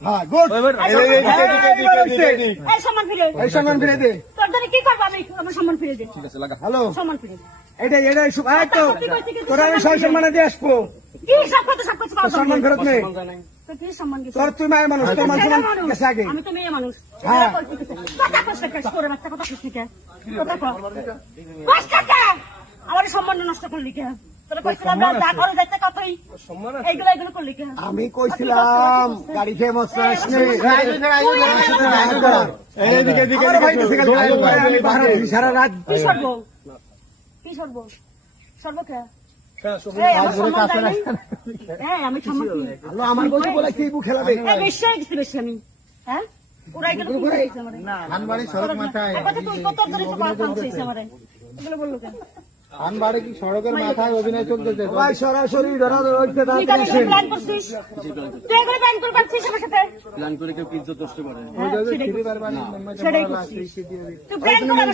হ্যাঁ গুড এই সম্মান ফিরে দে। এই সম্মান ফিরে দে তোর জন্য কি করবো আমি? আমার সম্মান ফিরে দে। ঠিক আছে লাগা। হ্যালো সম্মান ফিরে দে। এটাই তো তোরা আমি সব সম্মানে দিয়ে আসবো কি সব কথা সব কিছু তোর সম্মান ফেরত নেই তো কি সম্মান দিছিস? তোর তুই মায়ের মানুষ তোর মান সম্মান গেছে আগে আমি তো মেয়ে মানুষ। হ্যাঁ। কথা কষ্ট কাজ করে বাচ্চা কথা কষ্ট কে? কথা কর। কষ্ট কে? আমার সম্মান নষ্ট করলি কে? তোরা কইছিলাম না যা করে যাইতে কথাই। এইগুলো করলি কে? আমি কইছিলাম গাড়ি খেয়ে মস্ত আসনি আমি বাহারা দিছি সারা রাত কি সর্ব? কি সর্ব? সর্ব কে? এই, আমার সম্মান দেয় নাই? এই, আমি সম্মান করি। আল্লাহ আমার বলতে বলে কি বুক খেলাবে এই, বেশি হয়ে গেছে বেশি আমি। হ্যাঁ? ওরা এগুলো কি হয়ে গেছে আমারে? ধানবাড়ি সড়ক মাথায় একবার তো তুই কত ধরে তো বাপ আনছিস আমারে। এগুলো বললো কেন? ধানবাড়ি কি সড়কের মাথায় অভিনয় চলতেছে? ভাই সরাসরি ধরা হইতে তুই কেন এগুলো প্ল্যান করছিস? তুই এগুলো প্ল্যান করে পাচ্ছিস আমার সাথে? প্ল্যান করে কেউ ইজ্জত নষ্ট করে। হ্যাঁ, সেটাই করছিস। বারবার সেটাই করছিস। তুই প্ল্যান করে